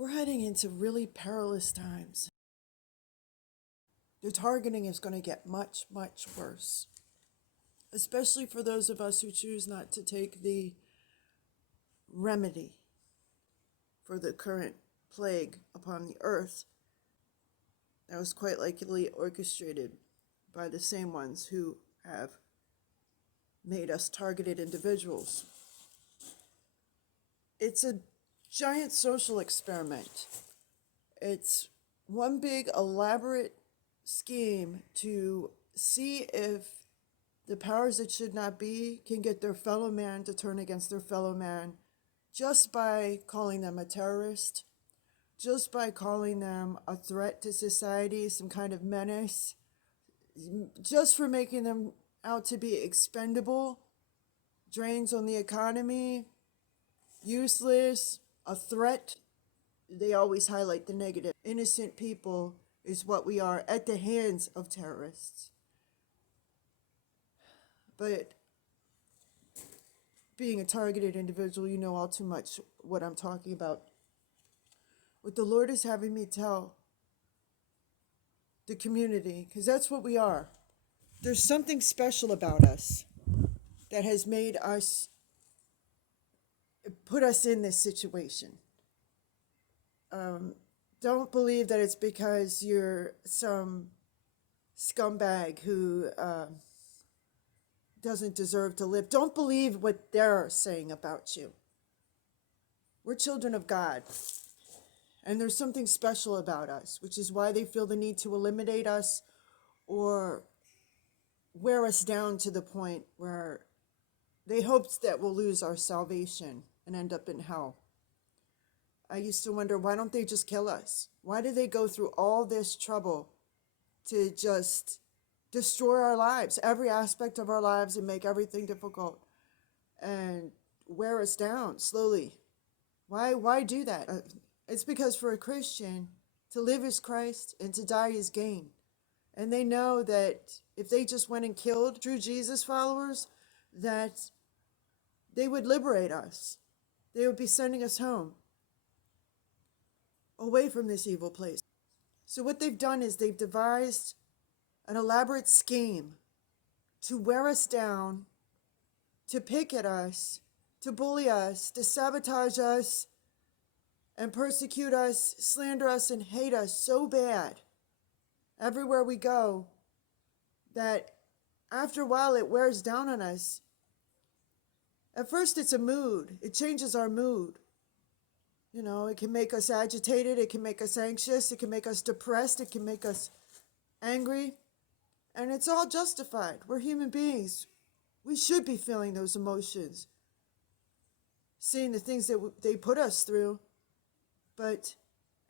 We're heading into really perilous times. The targeting is going to get much, much worse, especially for those of us who choose not to take the remedy for the current plague upon the earth that was quite likely orchestrated by the same ones who have made us targeted individuals. It's a giant social experiment. It's one big elaborate scheme to see if the powers that should not be can get their fellow man to turn against their fellow man just by calling them a terrorist, just by calling them a threat to society, some kind of menace, just for making them out to be expendable, drains on the economy, useless, a threat. They always highlight the negative. Innocent people is what we are at the hands of terrorists. But being a targeted individual, you know all too much what I'm talking about. What the Lord is having me tell the community, because that's what we are. There's something special about us that has made us, put us in this situation. Don't believe that it's because you're some scumbag who doesn't deserve to live. Don't believe what they're saying about you. We're children of God. And there's something special about us, which is why they feel the need to eliminate us or wear us down to the point where they hoped that we'll lose our salvation and end up in hell. I used to wonder, why don't they just kill us? Why do they go through all this trouble to just destroy our lives, every aspect of our lives, and make everything difficult and wear us down slowly? Why do that? It's because for a Christian, to live is Christ and to die is gain. And they know that if they just went and killed true Jesus followers, that they would liberate us. They would be sending us home, away from this evil place. So what they've done is they've devised an elaborate scheme to wear us down, to pick at us, to bully us, to sabotage us, and persecute us, slander us, and hate us so bad everywhere we go that after a while it wears down on us. At first it's a mood. It changes our mood. You know, it can make us agitated, it can make us anxious, it can make us depressed, it can make us angry. And it's all justified. We're human beings. We should be feeling those emotions, seeing the things that they put us through. But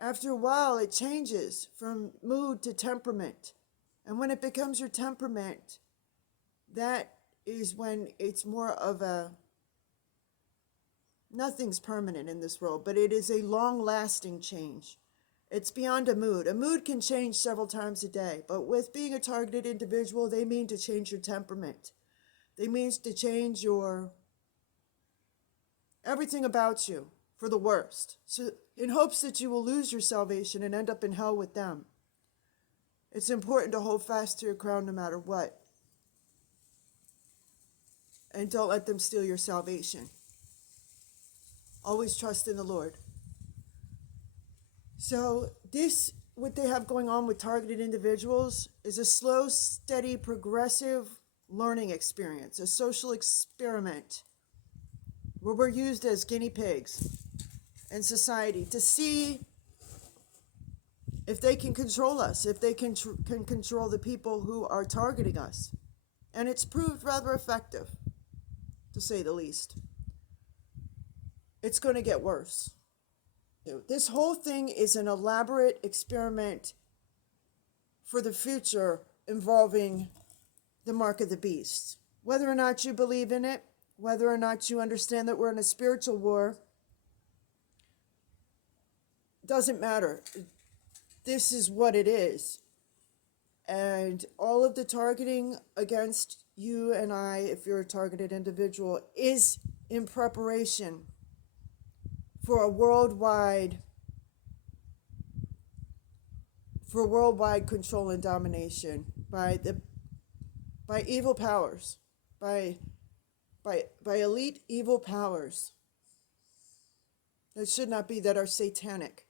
after a while, it changes from mood to temperament. And when it becomes your temperament, that is when it's more of a, nothing's permanent in this world, but it is a long-lasting change. It's beyond a mood. A mood can change several times a day, but with being a targeted individual, they mean to change your temperament. They mean to change your everything about you for the worst, so in hopes that you will lose your salvation and end up in hell with them. It's important to hold fast to your crown no matter what. And don't let them steal your salvation. Always trust in the Lord. So this, what they have going on with targeted individuals, is a slow, steady, progressive learning experience, a social experiment where we're used as guinea pigs in society to see if they can control us, if they can control the people who are targeting us. And it's proved rather effective, to say the least. It's going to get worse. This whole thing is an elaborate experiment for the future involving the mark of the beast. Whether or not you believe in it, whether or not you understand that we're in a spiritual war, doesn't matter. This is what it is. And all of the targeting against you and I, if you're a targeted individual, is in preparation for a worldwide for worldwide control and domination by evil powers, by elite evil powers that should not be, that are satanic.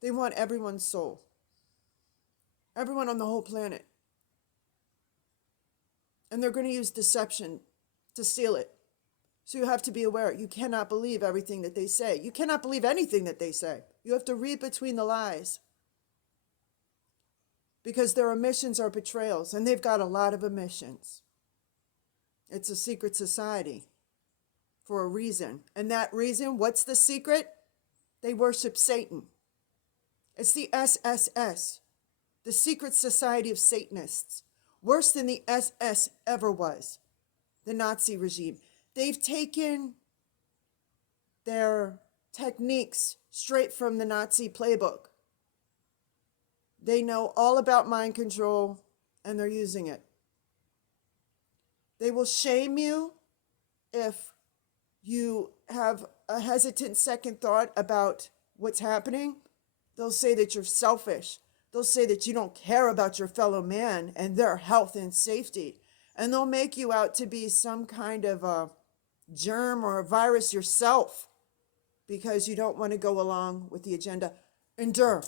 They want everyone's soul, everyone on the whole planet. And they're going to use deception to steal it. So you have to be aware. You cannot believe everything that they say. You cannot believe anything that they say. You have to read between the lies. Because their omissions are betrayals, and they've got a lot of omissions. It's a secret society for a reason. And that reason, what's the secret? They worship Satan. It's the SSS, the secret society of Satanists. Worse than the SS ever was, the Nazi regime. They've taken their techniques straight from the Nazi playbook. They know all about mind control, and they're using it. They will shame you if you have a hesitant second thought about what's happening. They'll say that you're selfish. They'll say that you don't care about your fellow man and their health and safety. And they'll make you out to be some kind of a germ or a virus yourself because you don't want to go along with the agenda. Endure.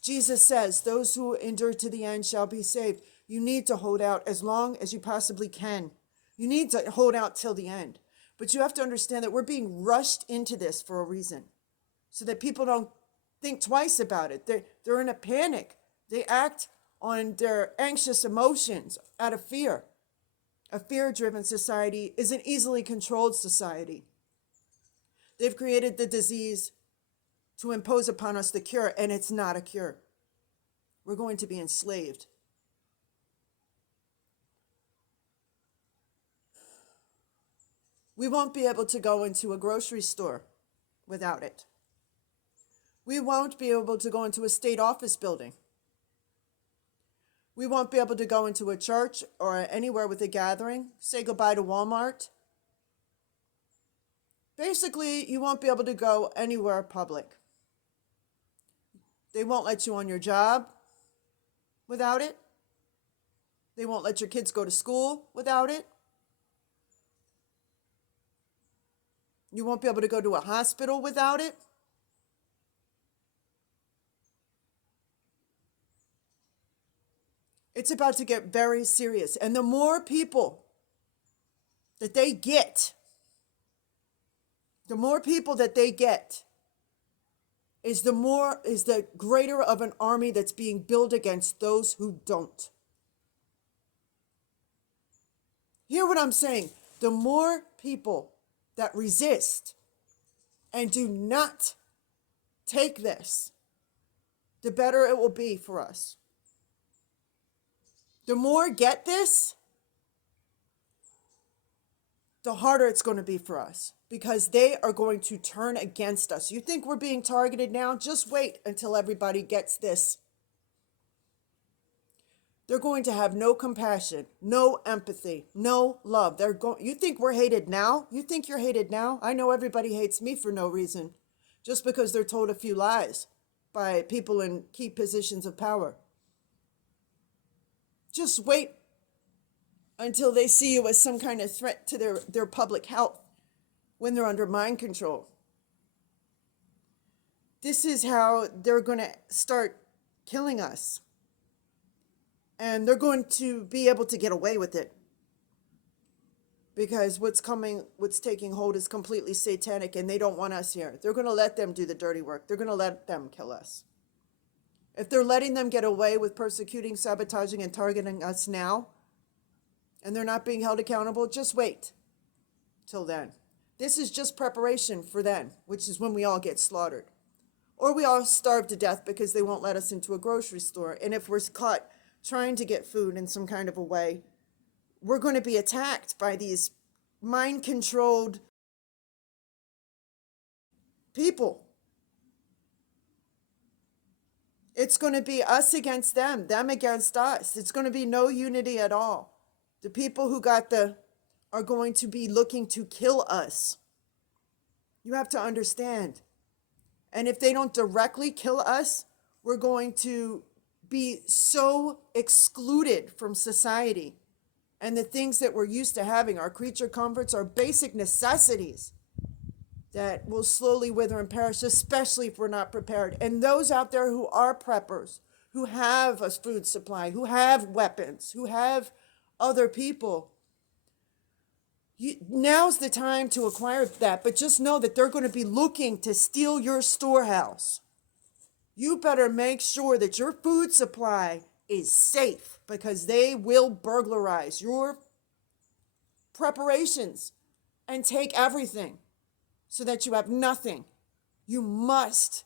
Jesus says, those who endure to the end shall be saved. You need to hold out as long as you possibly can. You need to hold out till the end. But you have to understand that we're being rushed into this for a reason, so that people don't think twice about it. They're in a panic. They act on their anxious emotions out of fear. A fear-driven society is an easily controlled society. They've created the disease to impose upon us the cure, and it's not a cure. We're going to be enslaved. We won't be able to go into a grocery store without it. We won't be able to go into a state office building. We won't be able to go into a church or anywhere with a gathering. Say goodbye to Walmart. Basically, you won't be able to go anywhere public. They won't let you on your job without it. They won't let your kids go to school without it. You won't be able to go to a hospital without it. It's about to get very serious. And the more people that they get, is the greater of an army that's being built against those who don't. Hear what I'm saying? The more people that resist and do not take this, the better it will be for us. The more get this, the harder it's going to be for us, because they are going to turn against us. You think we're being targeted now? Just wait until everybody gets this. They're going to have no compassion, no empathy, no love. You think we're hated now? You think you're hated now? I know everybody hates me for no reason, just because they're told a few lies by people in key positions of power. Just wait until they see you as some kind of threat to their public health when they're under mind control. This is how they're going to start killing us. And they're going to be able to get away with it. Because what's taking hold is completely satanic, and they don't want us here. They're going to let them do the dirty work. They're going to let them kill us. If they're letting them get away with persecuting, sabotaging, and targeting us now, and they're not being held accountable, just wait till then. This is just preparation for then, which is when we all get slaughtered. Or we all starve to death because they won't let us into a grocery store. And if we're caught trying to get food in some kind of a way, we're going to be attacked by these mind-controlled people. It's going to be us against them against us. It's going to be no unity at all. The people who are going to be looking to kill us. You have to understand. And if they don't directly kill us, we're going to be so excluded from society. And the things that we're used to having, our creature comforts, our basic necessities, that will slowly wither and perish, especially if we're not prepared. And those out there who are preppers, who have a food supply, who have weapons, who have other people, now's the time to acquire that. But just know that they're going to be looking to steal your storehouse. You better make sure that your food supply is safe, because they will burglarize your preparations and take everything so that you have nothing. You must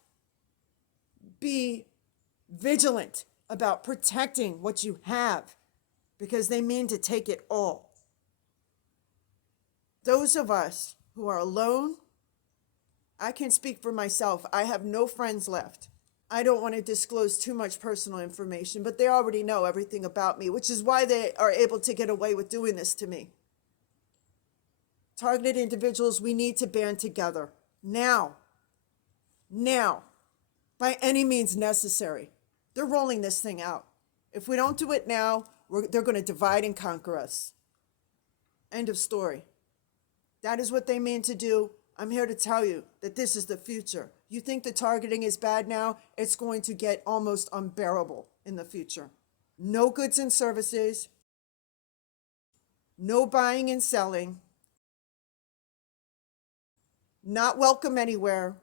be vigilant about protecting what you have, because they mean to take it all. Those of us who are alone, I can speak for myself. I have no friends left. I don't want to disclose too much personal information, but they already know everything about me, which is why they are able to get away with doing this to me. Targeted individuals, we need to band together now, by any means necessary. They're rolling this thing out. If we don't do it now, they're going to divide and conquer us. End of story. That is what they mean to do. I'm here to tell you that this is the future. You think the targeting is bad now? It's going to get almost unbearable in the future. No goods and services, no buying and selling, not welcome anywhere,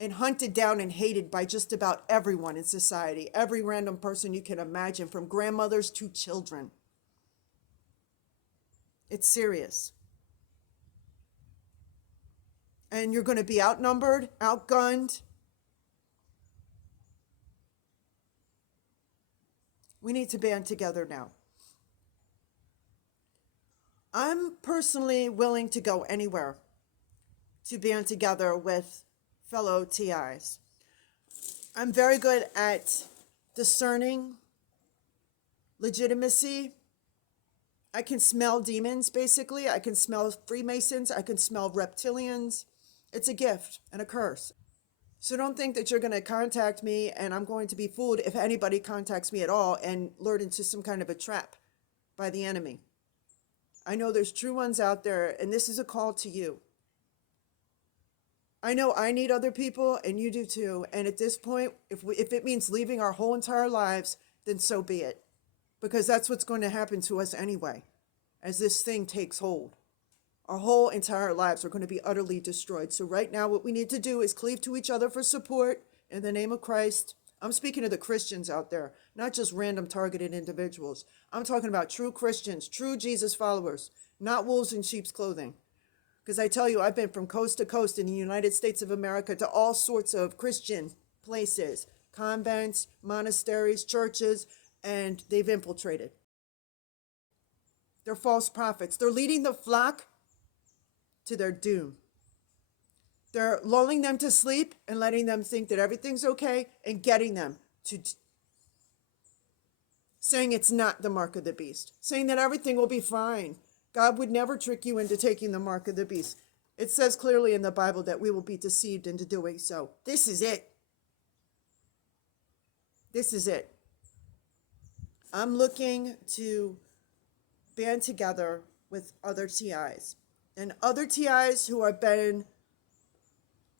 and hunted down and hated by just about everyone in society, every random person you can imagine, from grandmothers to children. It's serious. And you're going to be outnumbered, outgunned. We need to band together now. I'm personally willing to go anywhere to band together with fellow TIs. I'm very good at discerning legitimacy. I can smell demons, basically. I can smell Freemasons. I can smell reptilians. It's a gift and a curse. So don't think that you're going to contact me and I'm going to be fooled if anybody contacts me at all and lured into some kind of a trap by the enemy. I know there's true ones out there, and this is a call to you. I know I need other people, and you do too. And at this point, if it means leaving our whole entire lives, then so be it. Because that's what's going to happen to us anyway, as this thing takes hold. Our whole entire lives are going to be utterly destroyed. So right now, what we need to do is cleave to each other for support in the name of Christ. I'm speaking to the Christians out there, not just random targeted individuals. I'm talking about true Christians, true Jesus followers, not wolves in sheep's clothing. Because I tell you, I've been from coast to coast in the United States of America to all sorts of Christian places, convents, monasteries, churches, and they've infiltrated. They're false prophets. They're leading the flock to their doom. They're lulling them to sleep and letting them think that everything's okay, and getting them to saying it's not the mark of the beast, saying that everything will be fine. God would never trick you into taking the mark of the beast. It says clearly in the Bible that we will be deceived into doing so. This is it. This is it. I'm looking to band together with other TIs. And other TIs who have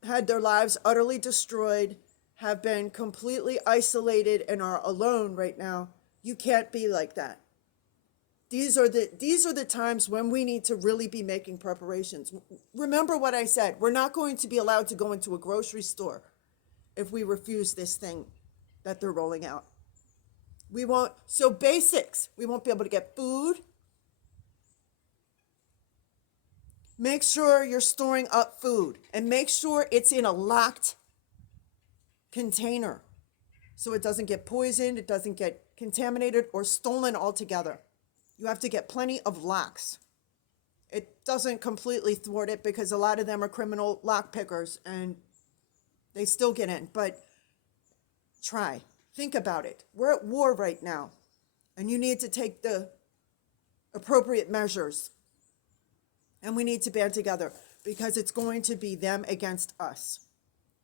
had their lives utterly destroyed, have been completely isolated, and are alone right now. You can't be like that. These are the times when we need to really be making preparations. Remember what I said. We're not going to be allowed to go into a grocery store if we refuse this thing that they're rolling out. We won't. So basics. We won't be able to get food. Make sure you're storing up food, and make sure it's in a locked container so it doesn't get poisoned, it doesn't get contaminated or stolen altogether. You have to get plenty of locks. It doesn't completely thwart it, because a lot of them are criminal lock pickers and they still get in. But try. Think about it. We're at war right now, and you need to take the appropriate measures. And we need to band together, because it's going to be them against us.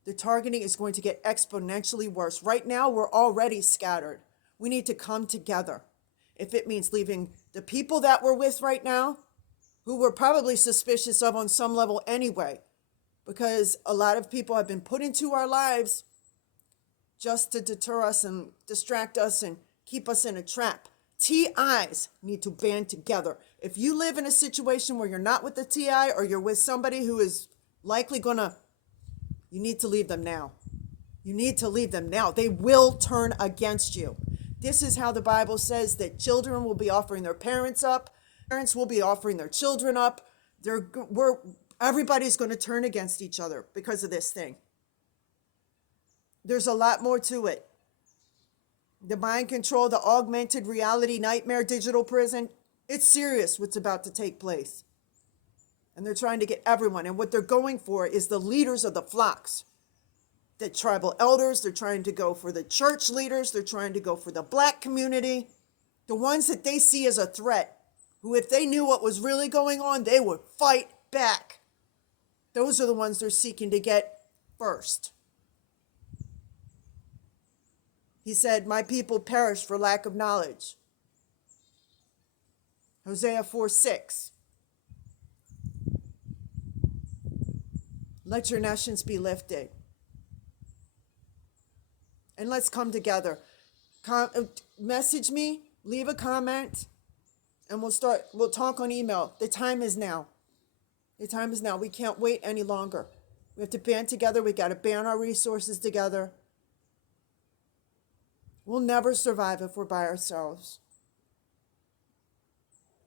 The targeting is going to get exponentially worse. Right now, we're already scattered. We need to come together. If it means leaving the people that we're with right now, who we're probably suspicious of on some level anyway, because a lot of people have been put into our lives just to deter us and distract us and keep us in a trap. TIs need to band together. If you live in a situation where you're not with the TI or you're with somebody who is likely you need to leave them now. You need to leave them now. They will turn against you. This is how the Bible says that children will be offering their parents up. Parents will be offering their children up. Everybody's going to turn against each other because of this thing. There's a lot more to it. The mind control, the augmented reality nightmare digital prison. It's serious what's about to take place. And they're trying to get everyone. And what they're going for is the leaders of the flocks. The tribal elders, they're trying to go for the church leaders. They're trying to go for the black community. The ones that they see as a threat, who if they knew what was really going on, they would fight back. Those are the ones they're seeking to get first. He said, my people perish for lack of knowledge. Hosea 4:6. Let your nations be lifted. And let's come together. Message me, leave a comment, and we'll talk on email. The time is now. The time is now. We can't wait any longer. We have to band together. We got to band our resources together. We'll never survive if we're by ourselves.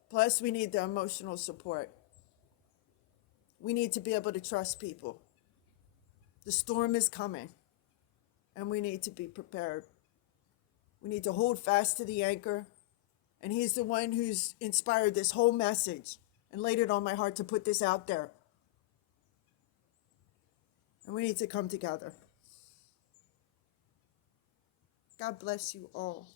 Plus, we need the emotional support. We need to be able to trust people. The storm is coming, and we need to be prepared. We need to hold fast to the anchor, and he's the one who's inspired this whole message and laid it on my heart to put this out there. And we need to come together. God bless you all.